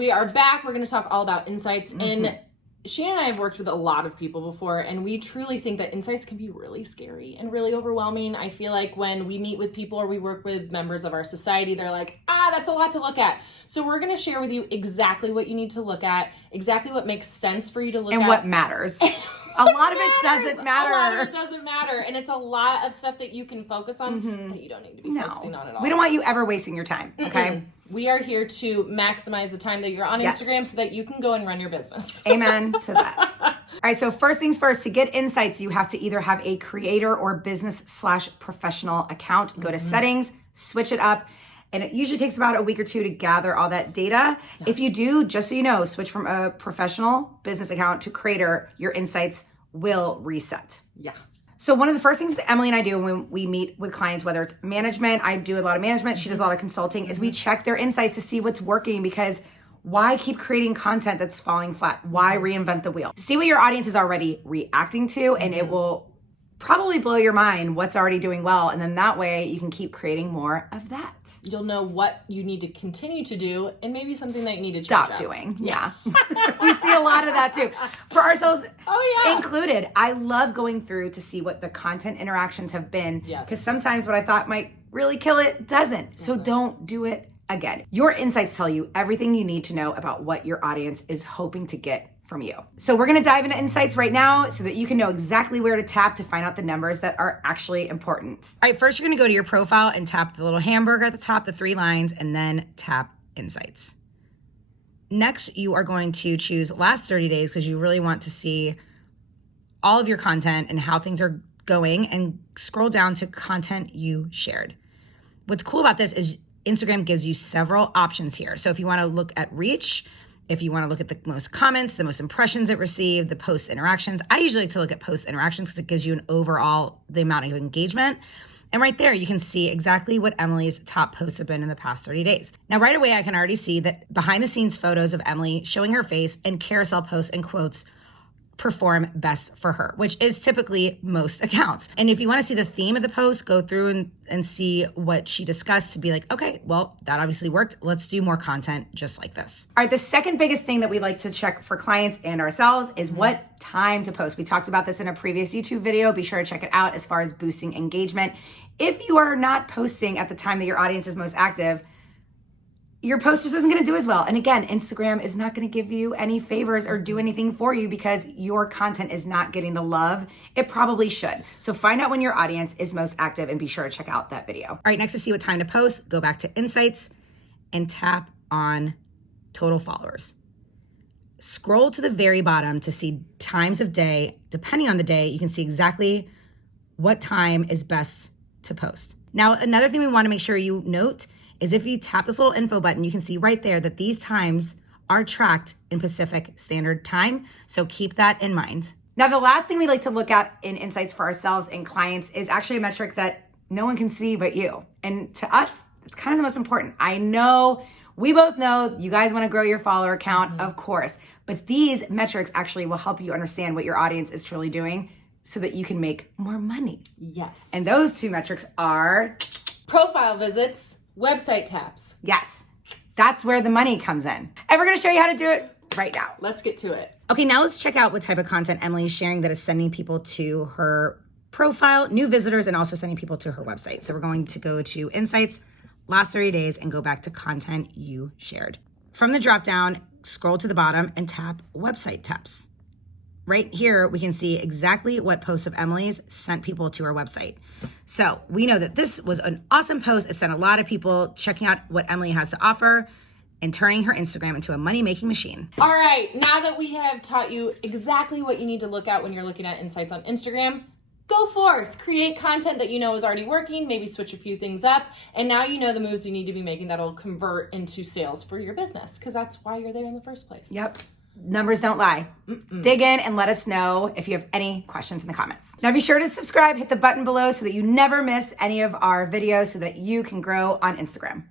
we are back. We're going to talk all about insights. And Shannon and I have worked with a lot of people before, and we truly think that insights can be really scary and really overwhelming. I feel like when we meet with people or we work with members of our society, they're like, that's a lot to look at. So we're going to share with you exactly what you need to look at, exactly what makes sense for you to look at. And what matters. A lot of it doesn't matter. A lot of it doesn't matter. And it's a lot of stuff that you can focus on that you don't need to be focusing on at all. We don't want you ever wasting your time, okay? We are here to maximize the time that you're on Instagram so that you can go and run your business. Amen to that. All right, so first things first, to get insights, you have to either have a creator or business/professional account. Go to settings, switch it up. And it usually takes about a week or two to gather all that data. Yeah. If you do, just so you know, switch from a professional business account to creator, your insights will reset. Yeah. So one of the first things Emily and I do when we meet with clients, whether it's management, I do a lot of management, she does a lot of consulting, is we check their insights to see what's working, because why keep creating content that's falling flat? Why reinvent the wheel? See what your audience is already reacting to, and it will probably blow your mind what's already doing well. And then that way you can keep creating more of that. You'll know what you need to continue to do and maybe something that you need to stop doing. Yeah. We see a lot of that too. For ourselves included. I love going through to see what the content interactions have been. Because sometimes what I thought might really kill it doesn't. So don't do it again. Your insights tell you everything you need to know about what your audience is hoping to get from you. So we're going to dive into insights right now so that you can know exactly where to tap to find out the numbers that are actually important. All right, first you're going to go to your profile and tap the little hamburger at the top, the 3 lines, and then tap insights. Next, you are going to choose last 30 days because you really want to see all of your content and how things are going, and scroll down to content you shared. What's cool about this is Instagram gives you several options here. So if you want to look at reach, if you want to look at the most comments, the most impressions it received, the post interactions. I usually like to look at post interactions because it gives you an overall, the amount of engagement. And right there, you can see exactly what Emily's top posts have been in the past 30 days. Now, right away, I can already see that behind the scenes photos of Emily showing her face and carousel posts and quotes perform best for her, which is typically most accounts. And if you want to see the theme of the post, go through and see what she discussed to be like, okay, well, that obviously worked. Let's do more content just like this. All right, the second biggest thing that we like to check for clients and ourselves is what time to post. We talked about this in a previous YouTube video. Be sure to check it out as far as boosting engagement. If you are not posting at the time that your audience is most active, your post just isn't going to do as well. And again, Instagram is not going to give you any favors or do anything for you because your content is not getting the love it probably should. So find out when your audience is most active and be sure to check out that video. All right, next to see what time to post, go back to insights and tap on total followers. Scroll to the very bottom to see times of day. Depending on the day, you can see exactly what time is best to post. Now, another thing we want to make sure you note is if you tap this little info button, you can see right there that these times are tracked in Pacific Standard Time. So keep that in mind. Now, the last thing we like to look at in insights for ourselves and clients is actually a metric that no one can see but you. And to us, it's kind of the most important. I know, we both know you guys want to grow your follower count, of course, but these metrics actually will help you understand what your audience is truly doing so that you can make more money. Yes. And those 2 metrics are profile visits, website taps. Yes, that's where the money comes in. And we're going to show you how to do it right now. Let's get to it. Okay, now let's check out what type of content Emily is sharing that is sending people to her profile, new visitors, and also sending people to her website. So we're going to go to Insights, last 30 days, and go back to content you shared. From the drop down, scroll to the bottom and tap website taps. Right here, we can see exactly what posts of Emily's sent people to her website. So we know that this was an awesome post. It sent a lot of people checking out what Emily has to offer and turning her Instagram into a money-making machine. All right, now that we have taught you exactly what you need to look at when you're looking at insights on Instagram, go forth, create content that you know is already working, maybe switch a few things up, and now you know the moves you need to be making that'll convert into sales for your business, because that's why you're there in the first place. Yep. Numbers don't lie. Dig in and let us know if you have any questions in the comments. Now be sure to subscribe, hit the button below so that you never miss any of our videos so that you can grow on Instagram.